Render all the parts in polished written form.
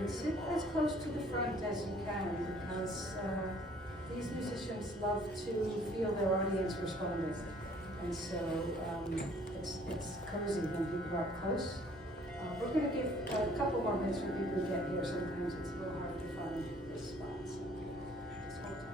And sit as close to the front as you can, because these musicians love to feel their audience responding. And so it's cozy when people are up close. We're going to give a couple more minutes for people to get here. Sometimes it's a little hard to find this spot. So just hold on.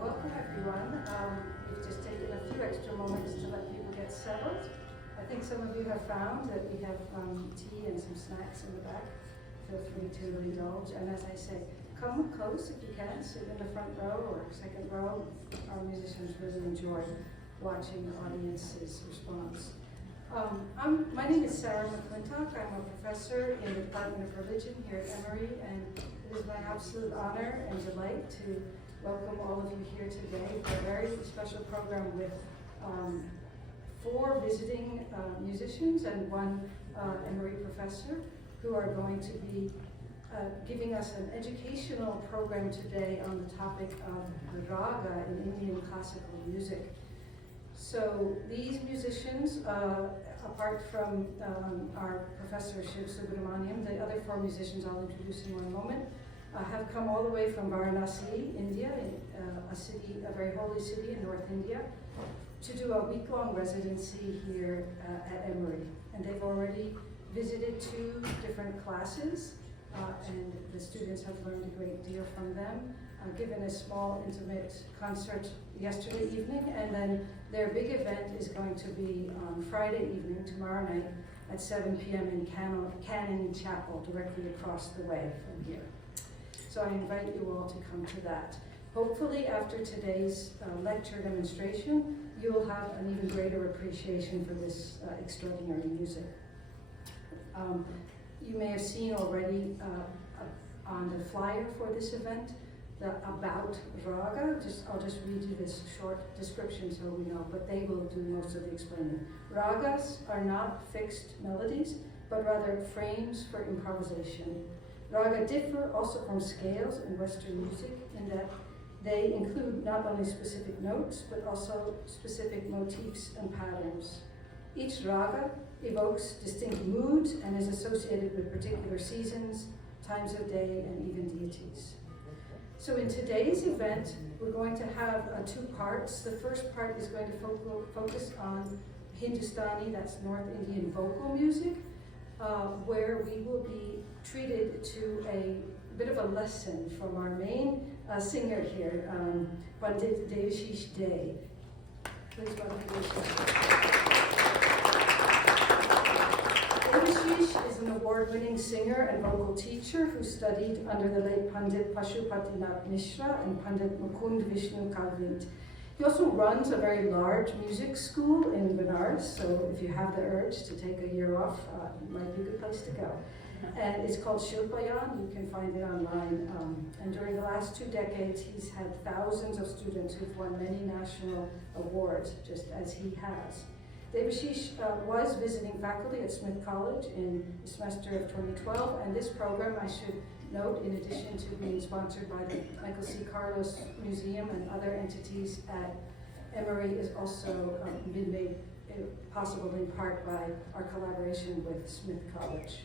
Welcome everyone. We've just taken a few extra moments to let people get settled. I think some of you have found that we have tea and some snacks in the back. Feel free to indulge. And as I say, come close if you can. Sit in the front row or second row. Our musicians really enjoy watching the audience's response. My name is Sarah McClintock. I'm a professor in the Department of Religion here at Emory, and it is my absolute honor and delight to welcome all of you here today for a very special program with 4 visiting musicians and 1 Emory professor who are going to be giving us an educational program today on the topic of the Raga in Indian classical music. So these musicians, apart from our professor Shiv Subramaniam, the other 4 musicians I'll introduce in one moment, have come all the way from Varanasi, India, a very holy city in North India, to do a week-long residency here at Emory. And they've already visited 2 different classes, and the students have learned a great deal from them, given a small, intimate concert yesterday evening, and then their big event is going to be on Friday evening, tomorrow night, at 7 p.m. in Cannon Chapel, directly across the way from here. So I invite you all to come to that. Hopefully, after today's lecture demonstration, you will have an even greater appreciation for this extraordinary music. You may have seen already on the flyer for this event, the About Raga. I'll just read you this short description so we know, but they will do most of the explaining. Ragas are not fixed melodies, but rather frames for improvisation. Raga differ also from scales in Western music in that they include not only specific notes, but also specific motifs and patterns. Each raga evokes distinct moods and is associated with particular seasons, times of day, and even deities. So in today's event, we're going to have 2 parts. The first part is going to focus on Hindustani, that's North Indian vocal music, where we will be treated to a bit of a lesson from our main singer here, Pandit Devashish Day. Please welcome Devashish. Devashish is an award-winning singer and vocal teacher who studied under the late Pandit Pashupatinath Mishra and Pandit Mukund Vishnu Kavit. He also runs a very large music school in Benares, so if you have the urge to take a year off, it might be a good place to go. And it's called Shilpayan. You can find it online. And during the last 2 decades, he's had thousands of students who've won many national awards, just as he has. Devashish was visiting faculty at Smith College in the semester of 2012, and this program, I should note, in addition to being sponsored by the Michael C. Carlos Museum and other entities at Emory, is also been made possible in part by our collaboration with Smith College.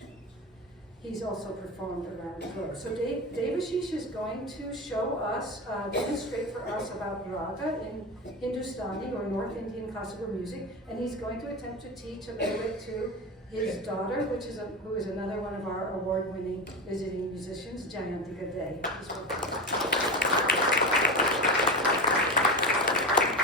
He's also performed around the globe. So Devashish is going to show us, demonstrate for us about Raga in Hindustani or North Indian classical music, and he's going to attempt to teach a little bit to his daughter, who is another one of our award-winning visiting musicians, Jayantika Day.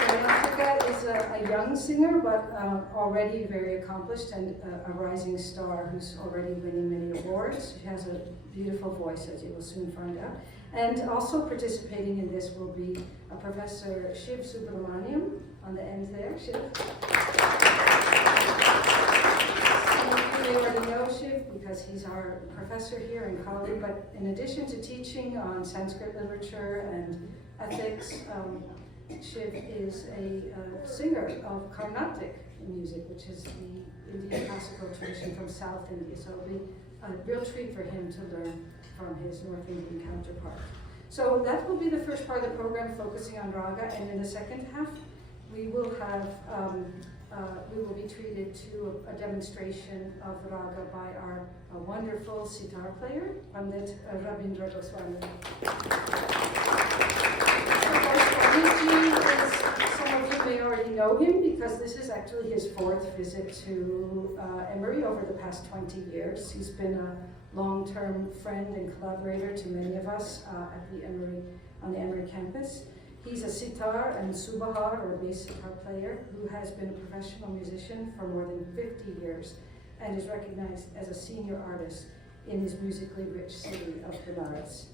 Jayantika is a young singer, but already very accomplished and a rising star who's already winning many awards. She has a beautiful voice, as you will soon find out. And also participating in this will be Professor Shiv Subramaniam on the end there. Shiv. They already know Shiv because he's our professor here and colleague, but in addition to teaching on Sanskrit literature and ethics, Shiv is a singer of Carnatic music, which is the Indian classical tradition from South India. So it'll be a real treat for him to learn from his North Indian counterpart. So that will be the first part of the program, focusing on Raga, and in the second half, we will have we will be treated to a demonstration of Raga by our wonderful sitar player, Pandit Rabindra Goswami. Some of you may already know him because this is actually his 4th visit to Emory over the past 20 years. He's been a long-term friend and collaborator to many of us on the Emory campus. He's a sitar and subahar, or bass sitar player, who has been a professional musician for more than 50 years and is recognized as a senior artist in his musically rich city of Benares.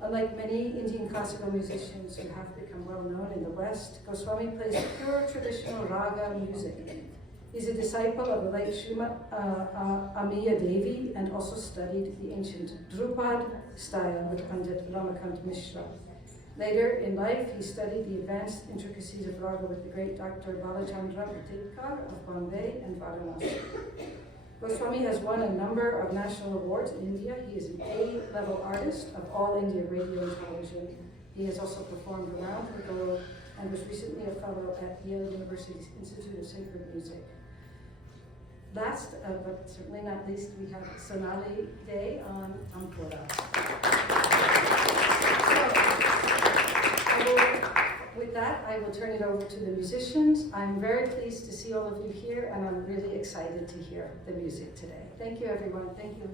Unlike many Indian classical musicians who have become well known in the West, Goswami plays pure traditional raga music. He's a disciple of the late Srimati Amiya Devi and also studied the ancient Drupad style with Pandit Ramakant Mishra. Later in life, he studied the advanced intricacies of Raga with the great Dr. Balachandra Patekar of Bombay and Varanasi. Goswami has won a number of national awards in India. He is an A-level artist of All India Radio and Television. He has also performed around the globe and was recently a fellow at Yale University's Institute of Sacred Music. Last, but certainly not least, we have Sonali Day on Ampura. With that, I will turn it over to the musicians. I'm very pleased to see all of you here, and I'm really excited to hear the music today. Thank you, everyone. Thank you.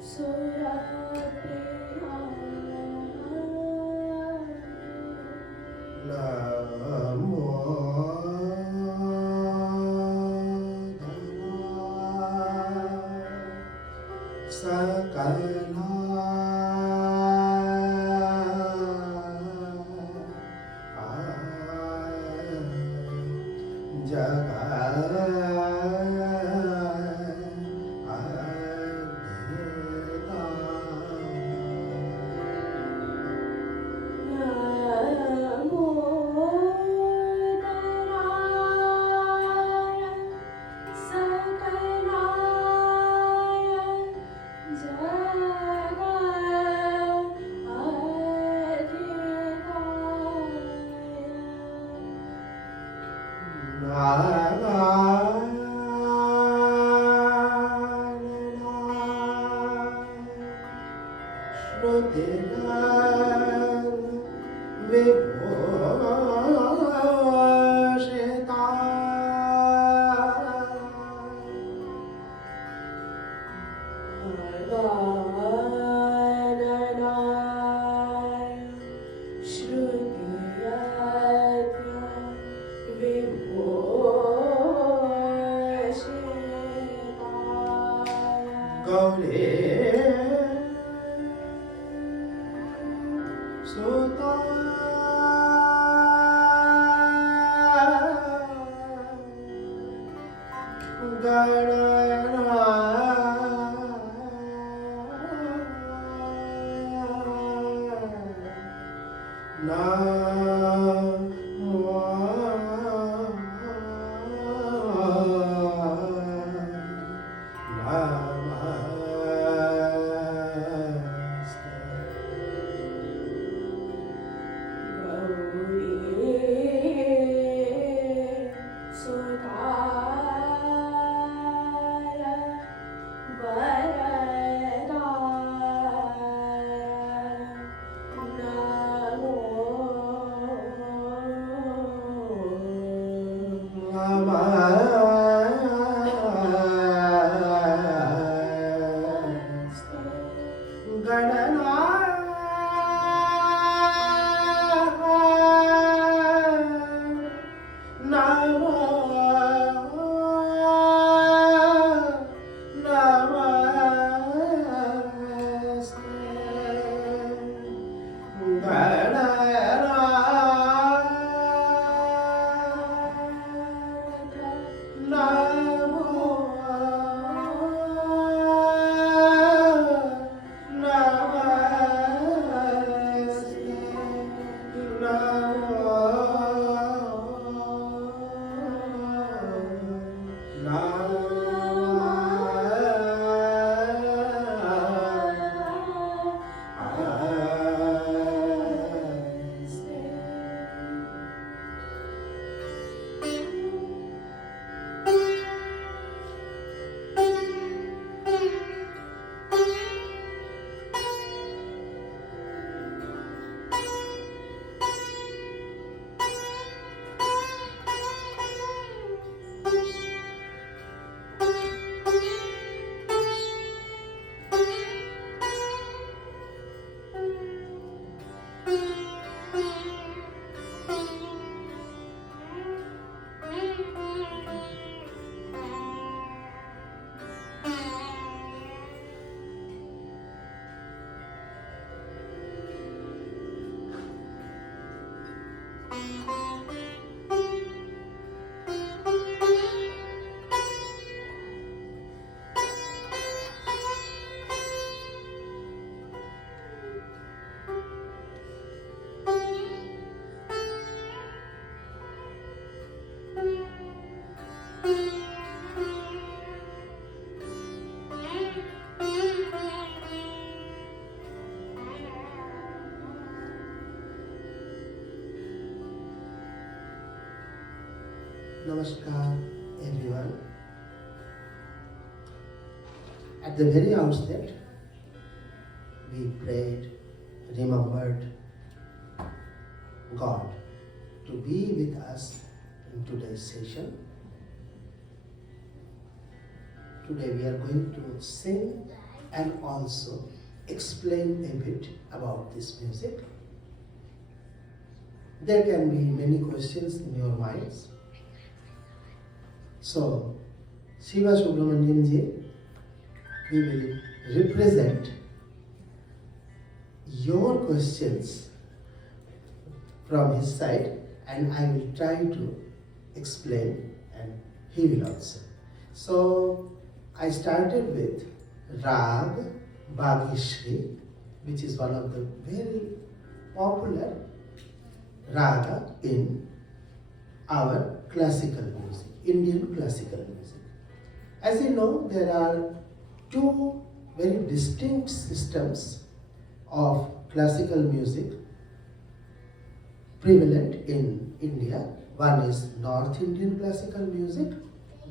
Sura Priya Namaskar, everyone. At the very outset, we prayed, remembered God to be with us in today's session. Today we are going to sing and also explain a bit about this music. there can be many questions in your minds. So, Shiva Subramanian ji, we will represent your questions from his side, and I will try to explain and he will answer. So, I started with Raga Bhagishri, which is one of the very popular raga in our classical music, Indian classical music. As you know, there are two very distinct systems of classical music prevalent in India. One is North Indian classical music,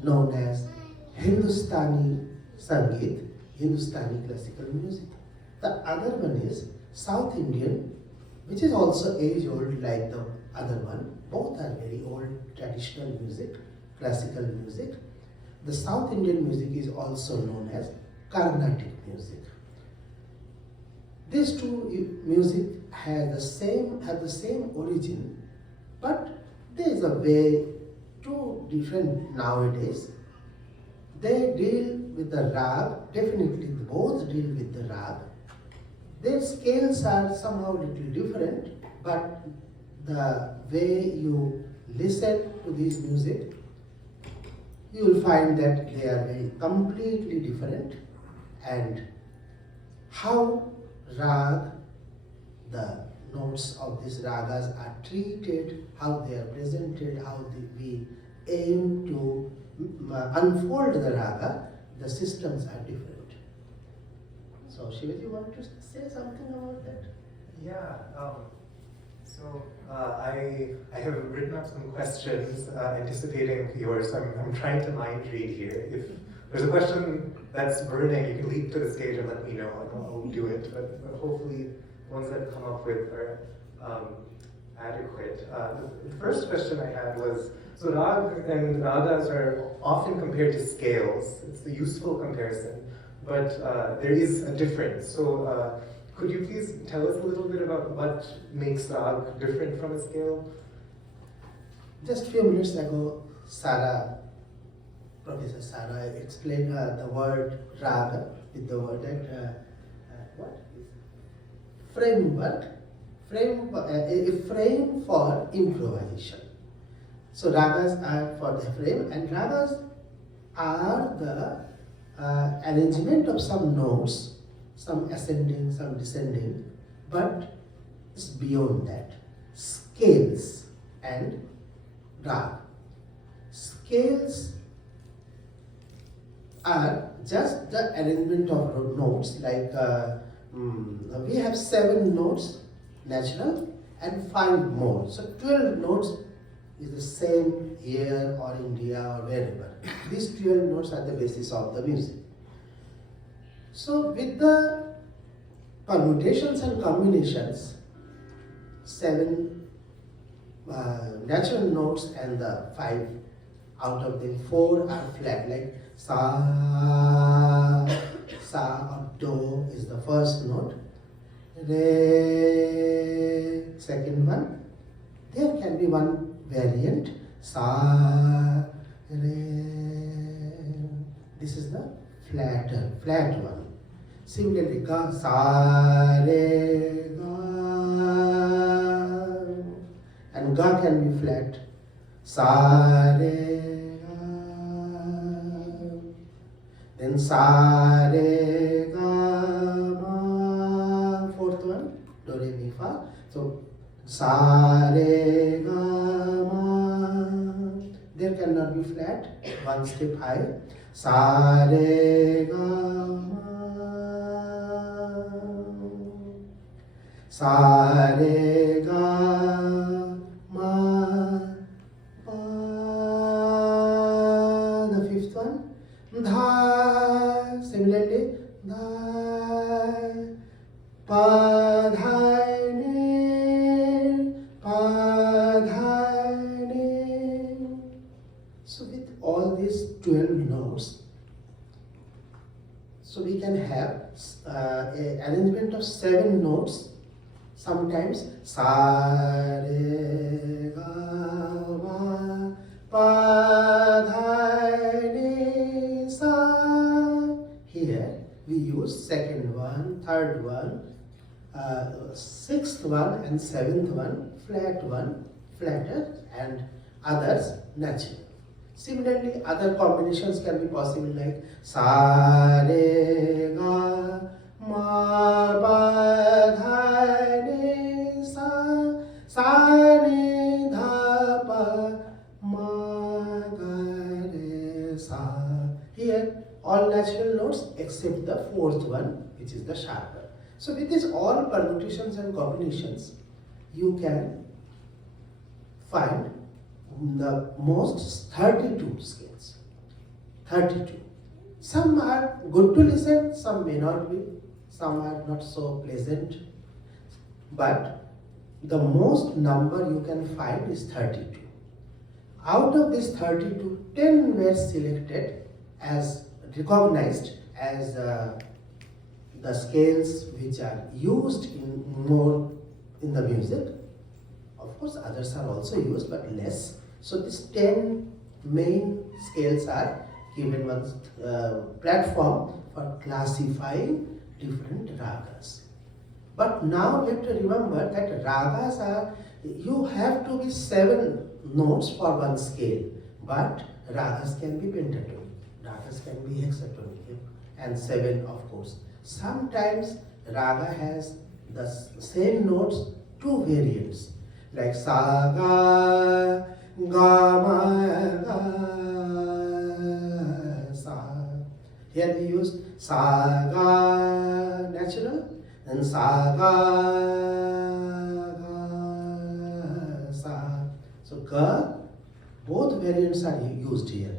known as Hindustani Sangeet, Hindustani classical music. The other one is South Indian, which is also age-old like the other one. Both are very old traditional music, classical music. The South Indian music is also known as Carnatic music. These two music have the same origin, but there is a way too different nowadays. They deal with the rag, definitely both deal with the rag. Their scales are somehow little different, but the way you listen to this music, you will find that they are very completely different, and how rag, the notes of these ragas are treated, how they are presented, how we aim to unfold the raga, the systems are different. So Shivaji, you want to say something about that? Yeah, I have written up some questions anticipating yours. I'm trying to mind read here. If there's a question that's burning, you can leap to the stage and let me know, and I'll do it. But hopefully, the ones that I've come up with are adequate. The first question I had was, so rag and ragas are often compared to scales. It's a useful comparison, but there is a difference. So could you please tell us a little bit about what makes rag different from a scale? Just a few minutes ago, Professor Sarah explained the word raga with the word framework, a frame for improvisation. So ragas are for the frame, and ragas are the arrangement of some notes, some ascending, some descending, but it's beyond that. Scales and rag. Scales are just the arrangement of notes, like we have 7 notes natural and 5 more. So 12 notes is the same here or India or wherever. These 12 notes are the basis of the music. So with the permutations and combinations, 7 natural notes and the 5 out of them 4 are flat, like sa, or do is the first note, re, second one. There can be one variant, sa, re. This is the flat one. Similarly, ga, sa, re, ga, and ga can be flat, sa, re, then sa, re, ga, ma, fourth one, do, re, mi, fa. So, sa, re, ga, ma. There cannot be flat, one step high. Sa, re, ga, ma. Sa, re, ga, ma, pa. The fifth one, dha. Similarly, dha, pa, dha, ne, pa, dha, ne. So with all these 12 notes, so we can have an arrangement of 7 notes Sometimes sa re ga ma pa dha ni sa. Here we use second one, third one, sixth one and seventh one, flatter, and others natural. Similarly, other combinations can be possible like sa re ga ma pa dha ni sa ni dha pa ma ga re sa. Here all natural notes except the fourth one, which is the sharper. So with these all permutations and combinations, you can find the most 32 scales. 32. Some are good to listen, some may not be, some are not so pleasant. But the most number you can find is 32. Out of this 32, 10 were selected as recognized as the scales which are used more in the music. Of course, others are also used, but less. So these 10 main scales are given one platform for classifying different ragas. But now we have to remember that ragas are, you have to be 7 notes for one scale, but ragas can be pentatonic, ragas can be hexatonic, and 7 of course. Sometimes raga has the same notes, 2 variants, like sa ga ma ga sa. Here we use sa ga natural and sa ga sa. So ga, both variants are used here.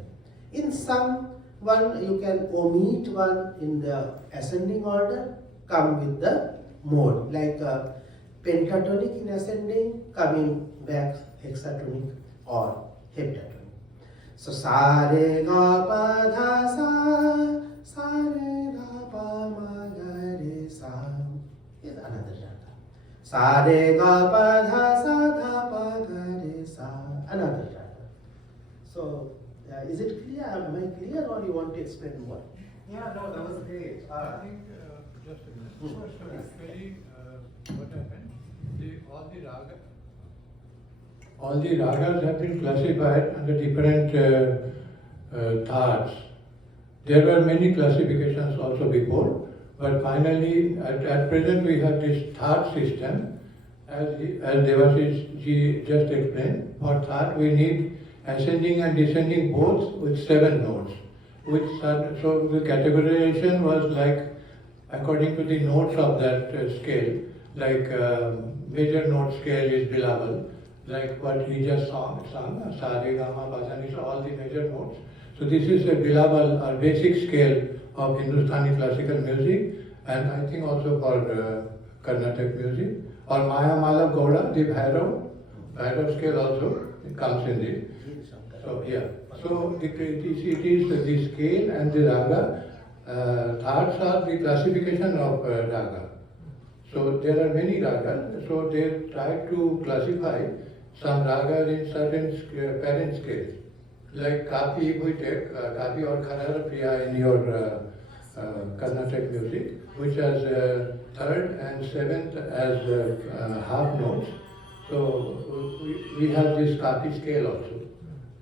In some one you can omit one in the ascending order, come with the mode, like pentatonic in ascending, coming back hexatonic or heptatonic. So sa re ga pa dha sa re ga pa ma ga re sa is another raga. Sa re ga pa dha pa ga re sa, another raga. So is it clear? Am I clear, or you want to explain more? Yeah, no, that was great. I think just a minute. First, actually, what happened? All the ragas have been classified under different thats. There were many classifications also before, but finally, at present, we have this third system. As Devashish ji just explained, for third we need ascending and descending both with 7 notes. So the categorization was like according to the notes of that scale. Like major note scale is bilawal, like what he just sung, sa re ga ma pa dha ni sa, all the major notes. So this is a bilawal or basic scale of Hindustani classical music, and I think also for Carnatic music. Or Maya Mala Gauda, the Bhairav scale also, it comes in the. So yeah, so it is the scale and the raga. Thirds are the classification of raga. So there are many ragas. So they try to classify some ragas in certain parent scales. Like Kapi, if we take Kapi or Kharara Priya in your Carnatic music, which has 3rd and 7th as half notes. So we have this Kapi scale also.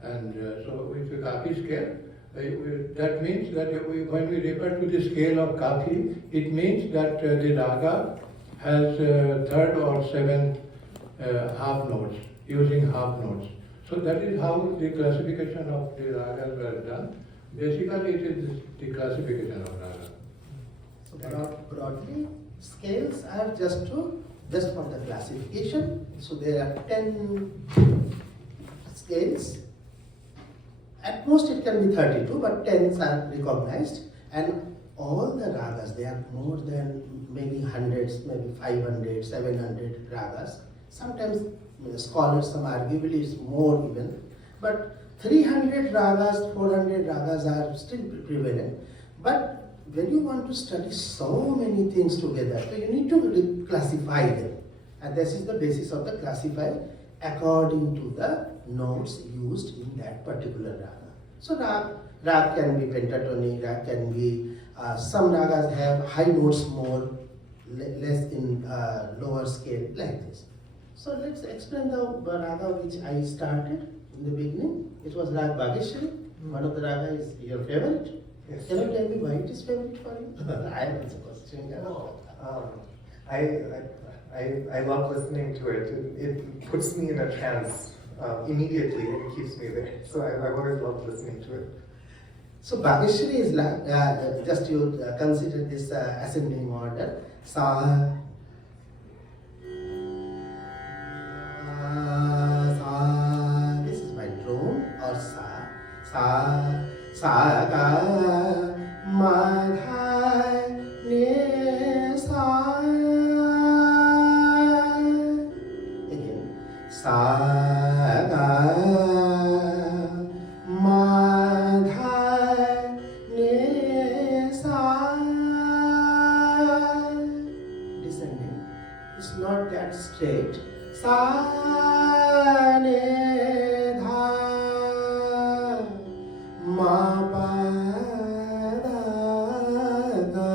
And so with the Kapi scale, that means that when we refer to the scale of Kapi, it means that the raga has 3rd or 7th half notes, using half notes. So that is how the classification of the ragas were done. Basically, it is the classification of raga. So broadly, scales are just for the classification. So there are 10 scales. At most it can be 32, but 10s are recognized, and all the ragas, they are more than maybe hundreds, maybe 500, 700 ragas. Sometimes scholars, some arguably it's more even, but 300 ragas, 400 ragas are still prevalent. But when you want to study so many things together, so you need to classify them. And this is the basis of the classifier according to the notes used in that particular raga. So rag can be pentatonic, rag can be, some ragas have high notes more, less in lower scale, like this. So let's explain the raga which I started in the beginning. It was Rag Bageshwari. One of the raga is your favorite. Yes. Can you tell me why it is favorite for you? I am also questioning that. I love listening to it. It puts me in a trance immediately and it keeps me there. So I've always loved listening to it. So Bageshwari is like, just you consider this ascending order. Sa, sa, this is my drone, or sa, sa, sa, ga, ma, dha, ni, sa. Again, sa, ga, ma, dha, ni, sa. Descending is not that straight. Sa, ne, dha, ma, pa, da, ga,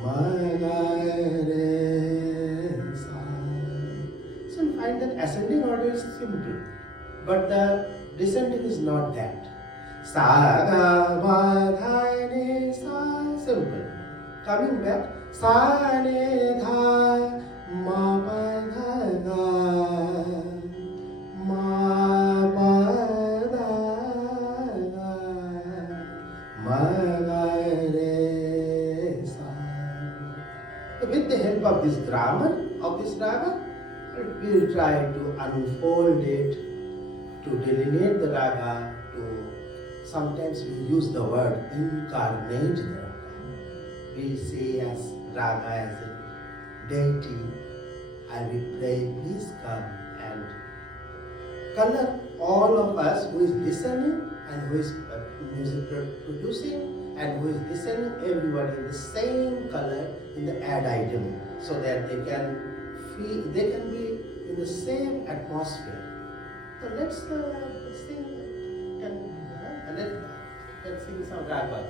ma, ga, re, sa. So you find that ascending order is simple, but the descending is not that. Sa, ga, ma, dha, ni, sa, simple. Coming back, sa, ne, dha, ma, pa, dha, ga, ma, pa, da, ga, ma, ga, re, sa. With the help of this grammar of this raga, we will try to unfold it, to delineate the raga, to sometimes we use the word incarnate the raga. We say as raga as a deity, and we pray, please come and color all of us who is listening and who is music producing and who is listening, everybody in the same color in the ad item, so that they can feel, they can be in the same atmosphere. So let's sing, let's sing some raga.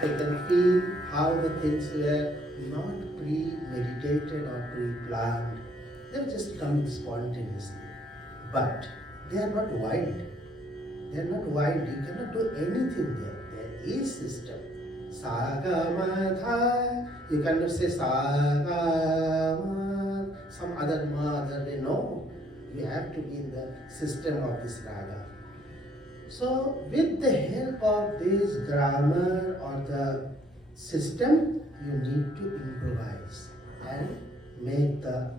They can feel how the things were not premeditated or pre-planned. They were just coming spontaneously. But they are not wild. They are not wild. You cannot do anything there. There is system. Sagamata. You cannot say sagama, some other ma, other way. No. You have to be in the system of this raga. So, with the help of this grammar or the system, you need to improvise and make the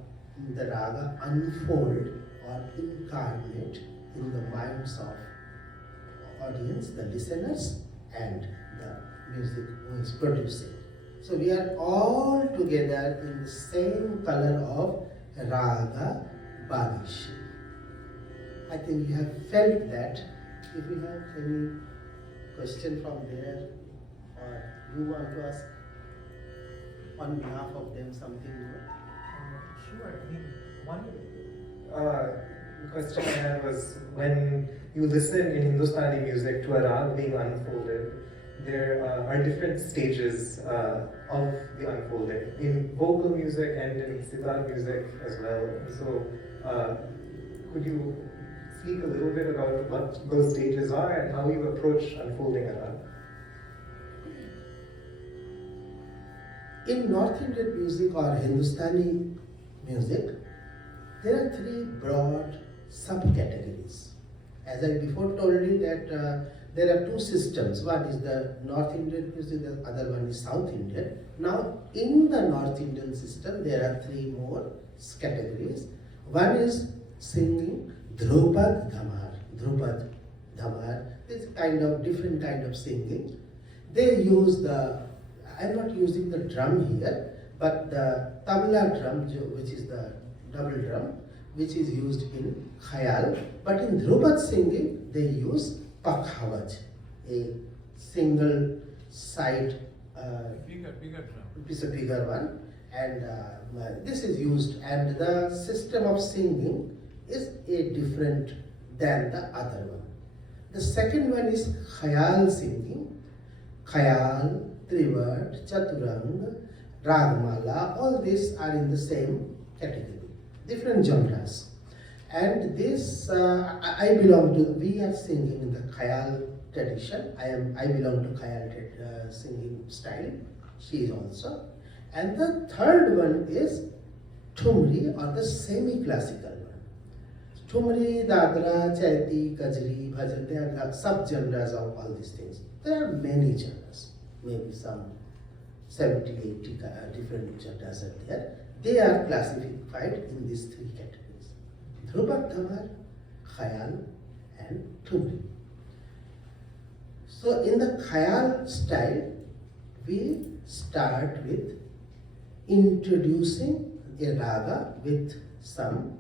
raga unfold or incarnate in the minds of audience, the listeners, and the music who is producing. So, we are all together in the same color of raga Devashish. I think you have felt that. If you have any question from there, or you want to ask on behalf of them something more? Sure. I mean, one question I had was, when you listen in Hindustani music to a rag being unfolded, there are different stages of the unfolding in vocal music and in sitar music as well. So, could you speak a little bit about what those stages are and how you approach unfolding a rag? In North Indian music or Hindustani music, there are three broad subcategories. As I before told you that there are two systems. One is the North Indian music, the other one is South Indian. Now, in the North Indian system, there are three more categories. One is singing Dhrupad Dhamar. Dhrupad Dhamar is kind of different kind of singing. They use the, I'm not using the drum here, but the tabla drum, which is the double drum, which is used in khayal. But in Dhrupad singing, they use pakhawaj, a single side, bigger drum. it's a bigger one, and this is used, and the system of singing is a different than the other one. The second one is khayal singing. Khayal, Trivat, Chaturang, Ragmala, all these are in the same category, different genres. And this, I belong to, we are singing in the Khayal tradition. I belong to Khayal singing style. She is also. And the third one is Thumri, or the semi-classical one. Thumri, Dadra, Chaiti, Kajri, Bhajan, they are sub-genres of all these things. There are many genres, maybe some 70, 80 different genres are there. They are classified in these three categories. Dhruvat Dhamar, Khayal and Thumri. So in the Khayal style, we start with introducing a raga with some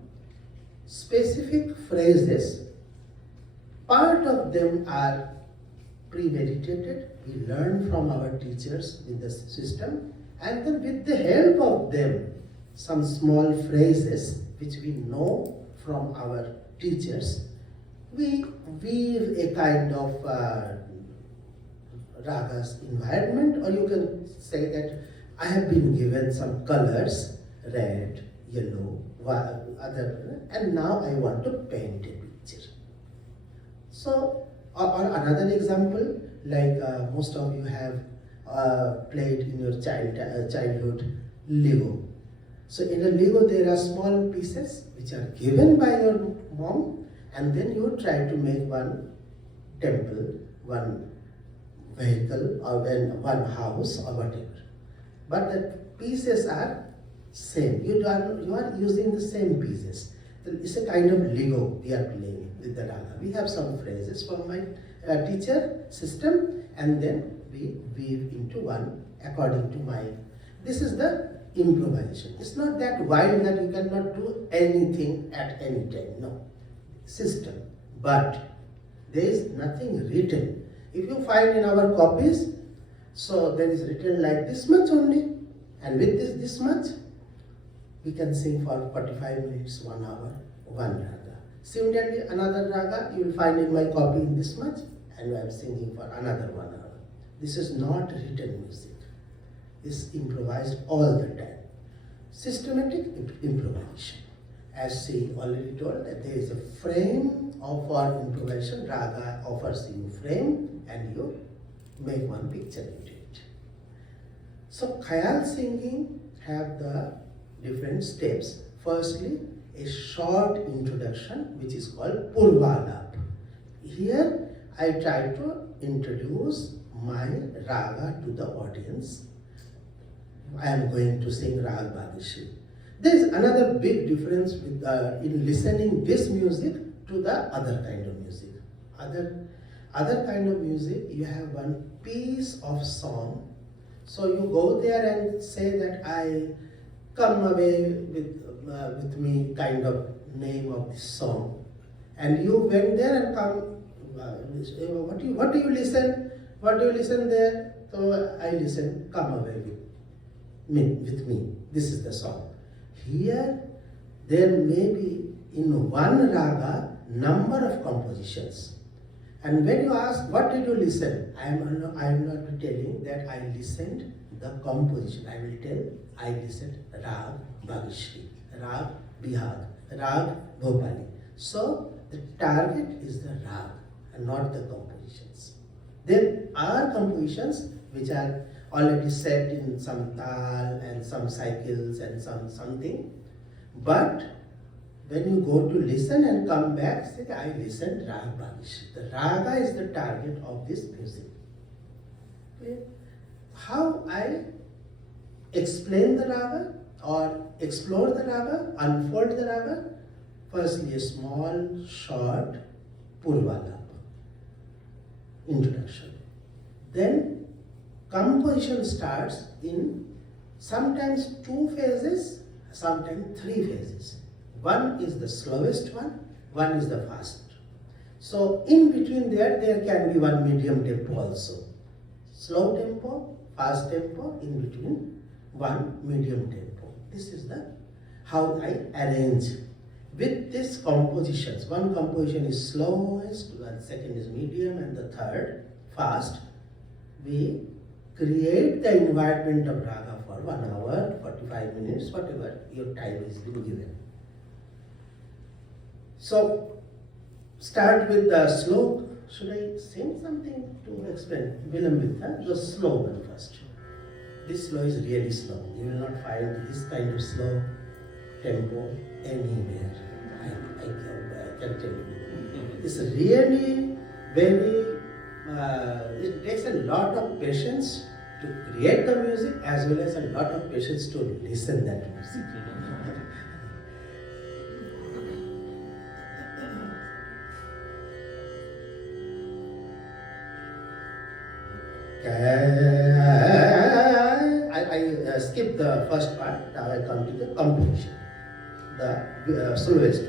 specific phrases. Part of them are premeditated, we learn from our teachers in the system, and then with the help of them, some small phrases which we know from our teachers, we weave a kind of raga's environment, or you can say that I have been given some colors, red, yellow, other, and now I want to paint a picture. So, or another example, like most of you have played in your childhood, Lego. So in a Lego there are small pieces which are given by your mom, and then you try to make one temple, one vehicle, or one house or whatever. But the pieces are same. You are using the same pieces. It's a kind of Lego we are playing with the raga. We have some phrases from my teacher system, and then we weave into one according to my. This is the improvisation. It's not that wild that you cannot do anything at any time. No. System. But there is nothing written. If you find in our copies, so there is written like this much only, and with this much, we can sing for 45 minutes, 1 hour, one raga. Similarly, another raga you will find in my copy in this much, and I am singing for another 1 hour. This is not written music. It's improvised all the time. Systematic improvisation. As she already told, that there is a frame of our improvisation. Raga offers you frame, and you make one picture into it. So Khayal singing have the different steps. Firstly, a short introduction which is called Purvalap. Here I try to introduce my raga to the audience. I am going to sing Rag Bhagishi. There is another big difference with, in listening this music to the other kind of music. Other kind of music, you have one piece of song. So you go there and say that I come away with me kind of name of this song. And you went there and come, what do you listen? What do you listen there? So I listen, come away with me. This is the song. Here, there may be in one raga number of compositions. And when you ask, what did you listen? I am not telling that I listened the composition. I will tell, I listened Rag Bhagishi, Rag Bihag, Rag Bhopali. So, the target is the rag and not the compositions. There are compositions which are already set in some tal and some cycles and something. But when you go to listen and come back, say, I listened Rag Bhagishi. The raga is the target of this music. Okay. How I explain the raga or explore the raga, unfold the raga? Firstly, a small, short Purvalap, introduction. Then composition starts in sometimes 2 phases, sometimes 3 phases. One is the slowest one is the fast. So in between there can be one medium tempo also. Slow tempo, fast tempo, in between one medium tempo. This is the how I arrange. With these compositions, one composition is slowest, the second is medium, and the third fast. We create the environment of raga for 1 hour, 45 minutes, whatever your time is been given. So, start with the slow. Should I sing something to explain? Vilambita, the slow one first. This slow is really slow. You will not find this kind of slow tempo anywhere. I can tell you. It's really very, it takes a lot of patience to create the music as well as a lot of patience to listen that music. I skip the first part. Now I come to the completion, the soloist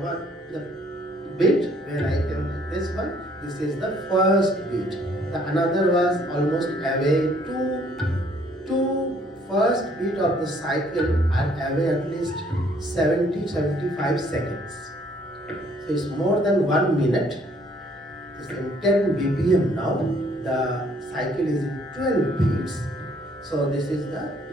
one. The beat where I came like this one, this is the first beat. The another was almost away. Two first beat of the cycle are away at least 70-75 seconds. So it's more than 1 minute. It's in 10 BPM now. The cycle is in 12 beats. So this is the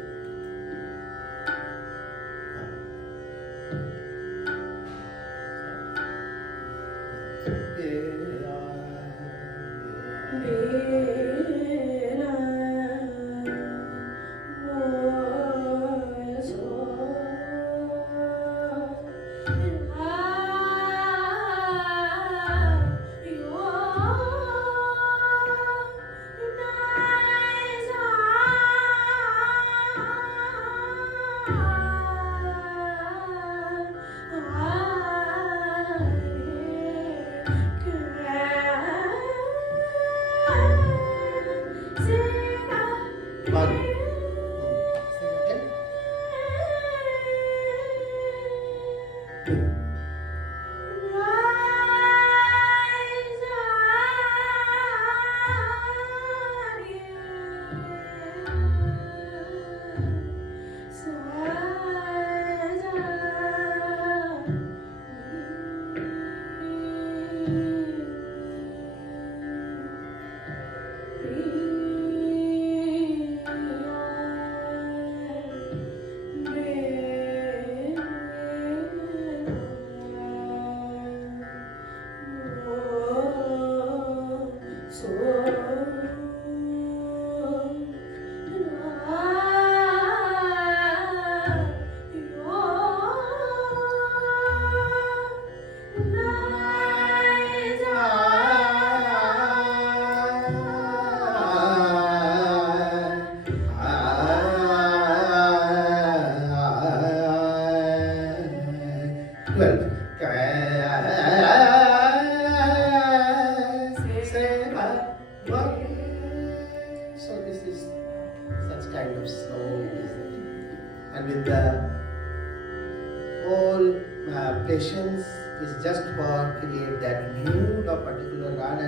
patience is just for create that mood of particular raga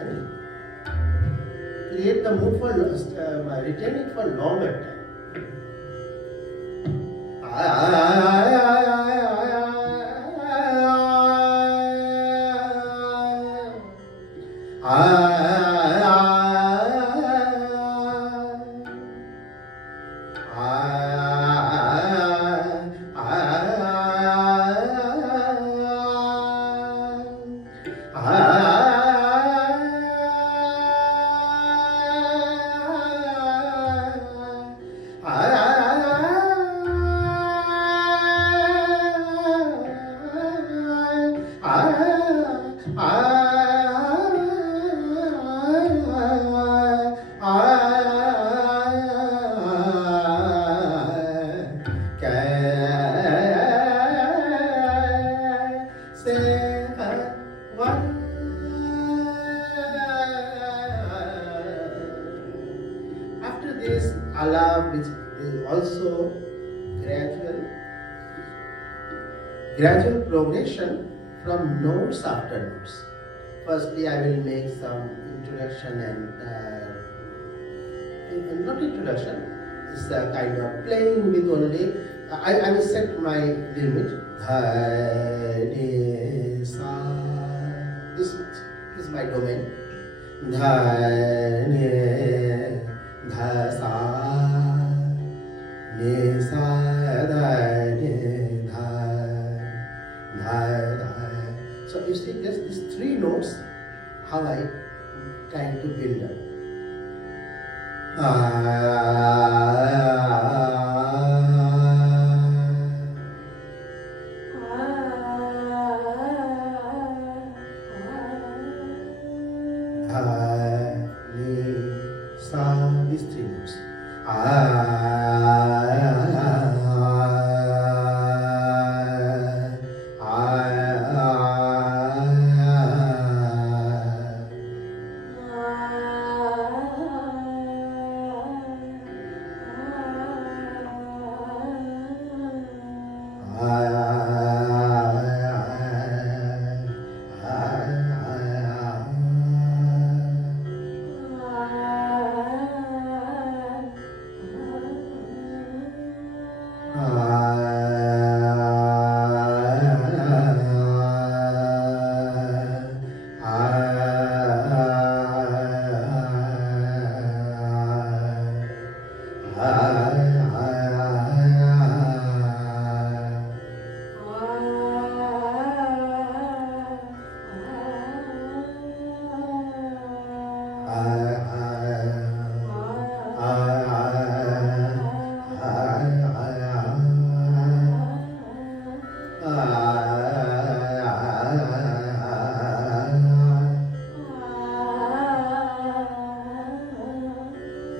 and create the mood for retain it for longer time. alap which is also gradual progression from notes after notes. Firstly, I will make some introduction and not introduction, it's a kind of playing with only, I will set my limit. Dha, ni, sa, this much is my domain. Dha, ni, dha, sa, ni, sa, da, ni, dha, dha, dha. So you see these three notes, how I try to build up. These three notes.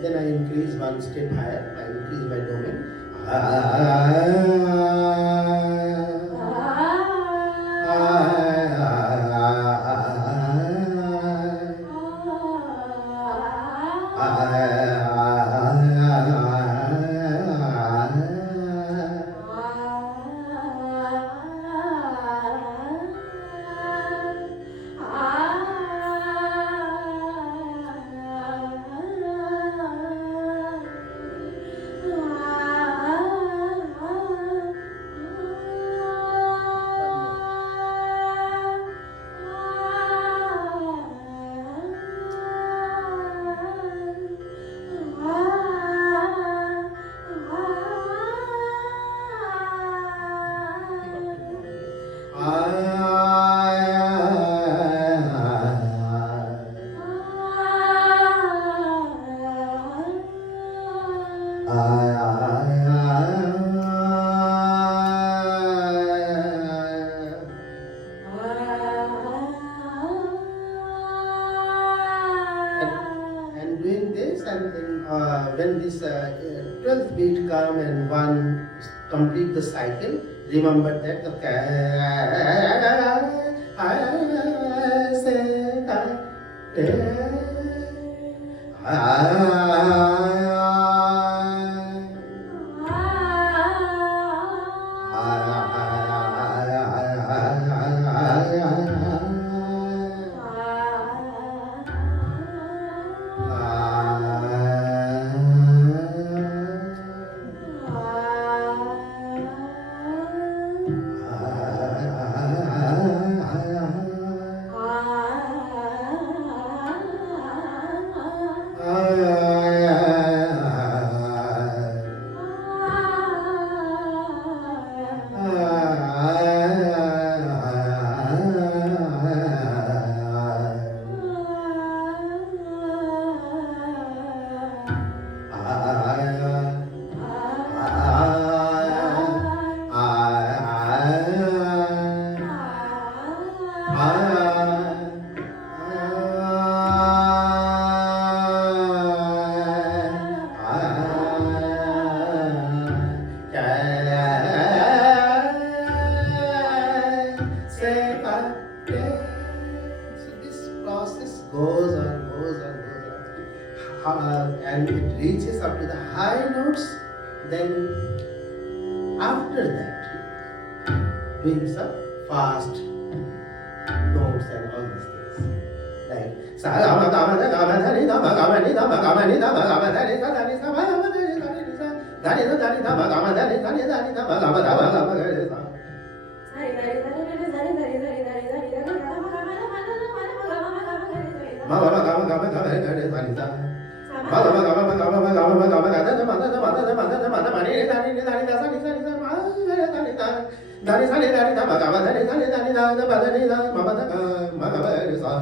Then I increase one step higher, I increase my domain. And doing this, and then when this 12th beat come and one complete the cycle, remember that the and it reaches up to the high notes, then after that, doing some fast notes and all these things. Like sa ga ma da ga ni da ma ga ma ni da ma ga ma ni da ma ga ma da ni da ni sa ma ga ma da ni da ni sa da ni da ni da ma ga ma da ni da ni da ni da ma ga ma da ma ga ma ga ni sa ma ga ma ga ma ga ma ga ma ga ni da ni sa ma ga ma ga ma ga ma ga ma ga ma ga da ma da ma da ma da ma da ma ni da ni da ni da sa ni sa ni sa ma ga da ni da Dani sani dani da ma ga ma dani dani dani da da ba dani da ma ba da ma ga ba ni sa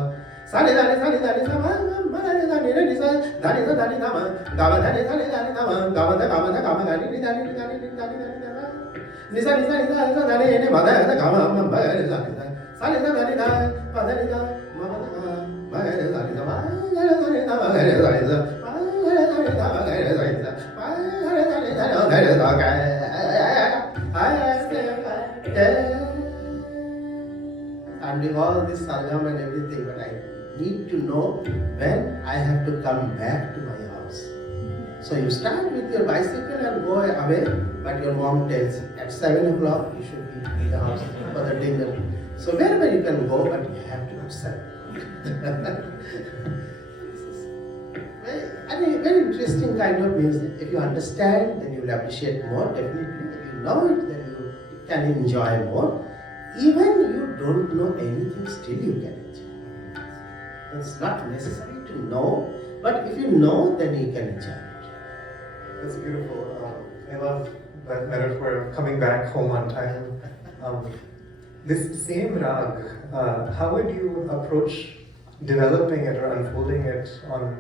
sani dani sa ma ma dani dani ni sa dani da dani da ma ga ma dani dani dani da ma ga ma da ga ma ga ni dani ni dani ni dani dani da ni sa da dani ni ma da ga ma ma ba ni sa ni da sani da dani da ba dani da ma ba da ma ga ni dani da ma ga dani da ma ga ni dani da ma ga dani da ma ga ni dani da ma ga dani da ma ga ni da ga I'm doing all this sargam and everything, but I need to know when I have to come back to my house. So you start with your bicycle and go away, but your mom tells at 7 o'clock you should be in the house for the dinner. So wherever you can go, but you have to accept. Very interesting kind of music. If you understand, then you will appreciate more, definitely. If you know it, then you can enjoy more. Even you don't know anything, still you can enjoy. It's not necessary to know, but if you know, then you can enjoy it. That's beautiful. I love that metaphor of coming back home on time. This same rag, how would you approach developing it or unfolding it on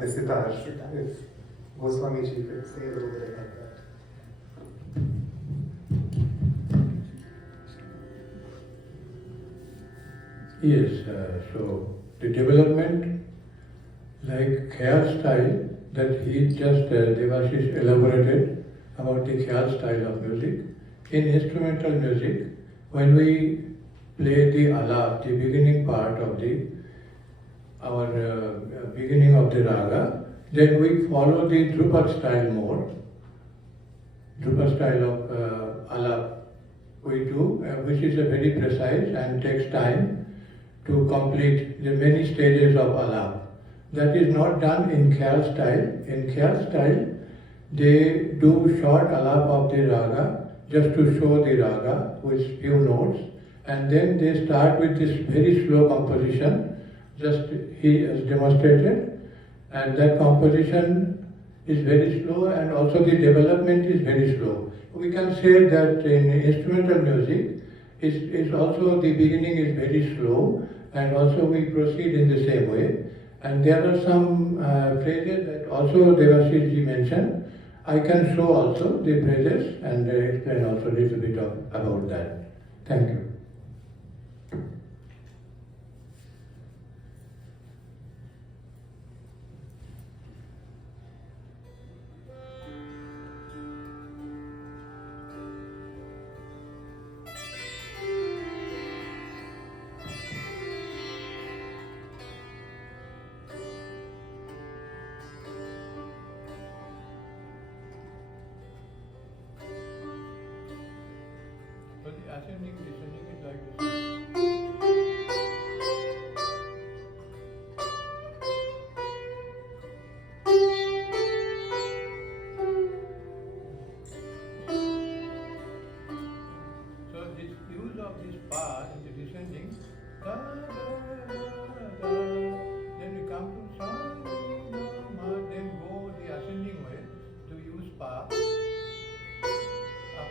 the sitar? If Goswamiji could say a little bit about that. Yes, so the development, like khayal style, that he just Devashish elaborated about the khayal style of music. In instrumental music, when we play the alap, the beginning part of our beginning of the raga, then we follow the Drupad style more. Drupad style of alap we do, which is a very precise and takes time to complete the many stages of alap. That is not done in khayal style. In khayal style, they do short alap of the raga just to show the raga with few notes, and then they start with this very slow composition, just he has demonstrated, and that composition is very slow and also the development is very slow. We can say that in instrumental music, is also the beginning is very slow, and also we proceed in the same way. And there are some phrases that also Devashish ji mentioned. I can show also the phrases and explain also a little bit about that. Thank you. So the ascending, descending is like this. So this use of this pa in the descending, da, da, da, da, then we come to sa, ma, then go the ascending way to use pa, up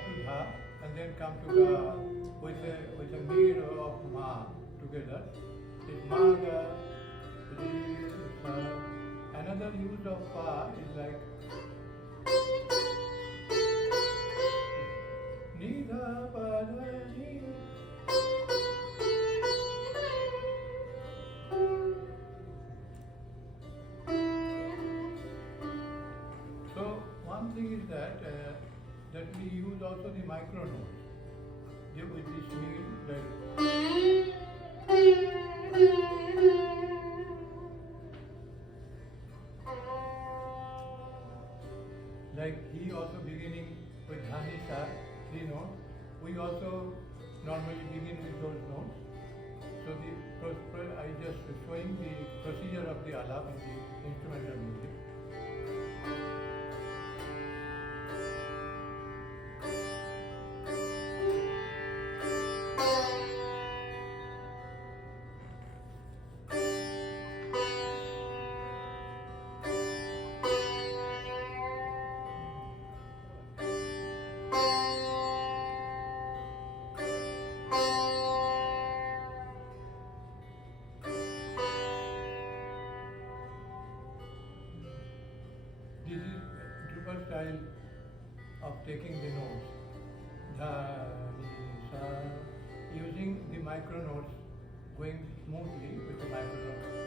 to dha, and then come to ga with a mid of ma together. It's ma, ga, ri, sa. Another use of pa is like ni, da, pa, da, ni. So one thing is that we use also the micro notes. With this need, like like he also beginning with Dhani Sa, 3 notes. We also normally begin with those notes. So I just showing the procedure of the alap in the instrumental music. This is Drupal style of taking the notes. Dha, ni, sa, using the micro notes, going smoothly with the micro notes.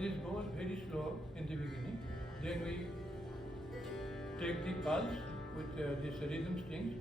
This goes very slow in the beginning. Then we take the pulse with this rhythm strings.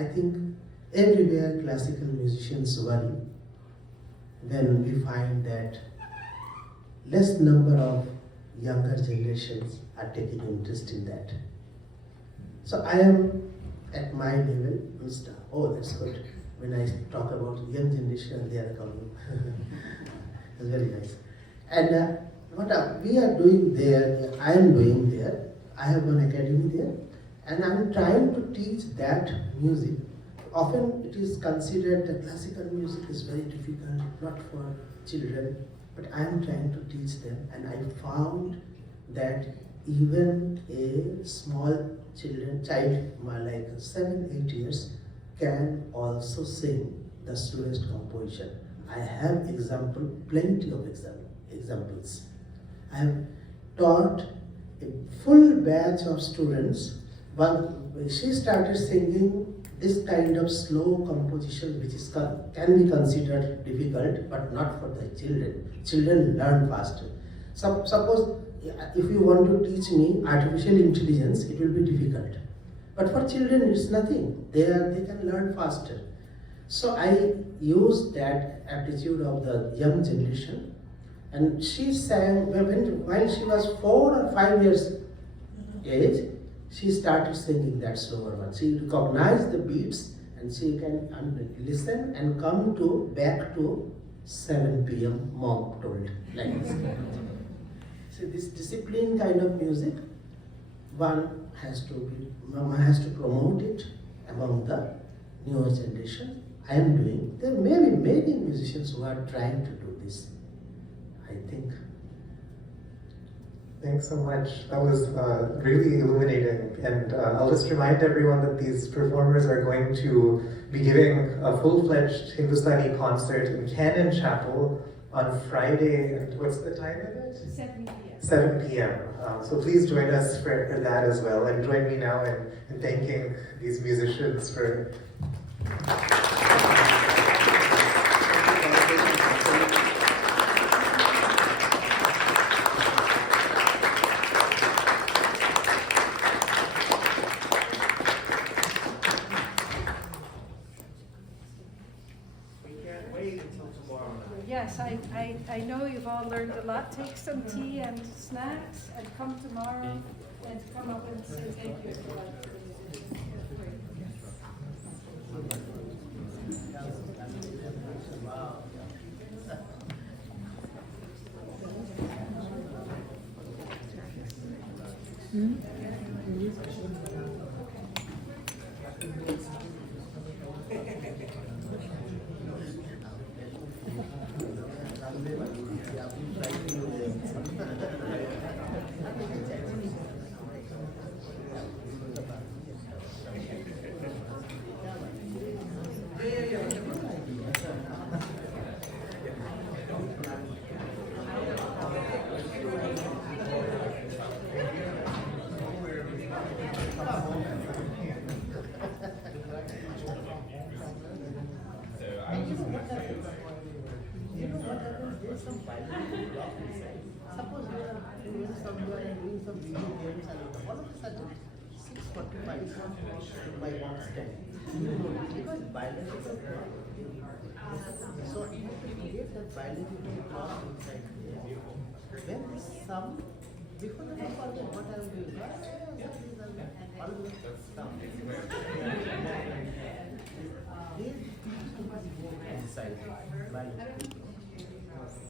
I think everywhere classical musicians worry, then we find that less number of younger generations are taking interest in that. So I am at my level, Mr. Oh, that's good. When I talk about young generation, they are coming. It's very nice. And what we are doing there, I am doing there. I have one academy there, and I am trying to teach that music. Often it is considered that classical music is very difficult, not for children, but I am trying to teach them, and I found that even a small child like 7-8 years can also sing the slowest composition. I have plenty of examples. I have taught a full batch of students. When she started singing this kind of slow composition, which can be considered difficult, but not for the children. Children learn faster. Suppose if you want to teach me artificial intelligence, it will be difficult. But for children, it's nothing. They can learn faster. So I used that aptitude of the young generation, and she sang while she was 4 or 5 years age. She started singing that slower one. She recognized the beats, and she can listen and come back to 7 p.m. Mom told like this. So this discipline kind of music, one has to promote it among the newer generation. I am doing. There may be many musicians who are trying to do this, I think. Thanks so much. That was really illuminating. And I'll just remind everyone that these performers are going to be giving a full-fledged Hindustani concert in Cannon Chapel on Friday. And what's the time of it? 7 p.m. 7 p.m. So please join us for that as well. And join me now in thanking these musicians for... Yes, I know you've all learned a lot. Take some tea and snacks and come tomorrow and come up and say thank you for the musicians. Suppose you are doing somewhere and doing some video games and all of a sudden 6:45 my watch stand. Because biological clock. So if you get that biological clock inside there, when some before the forget what I am doing, all the stuff. Inside biological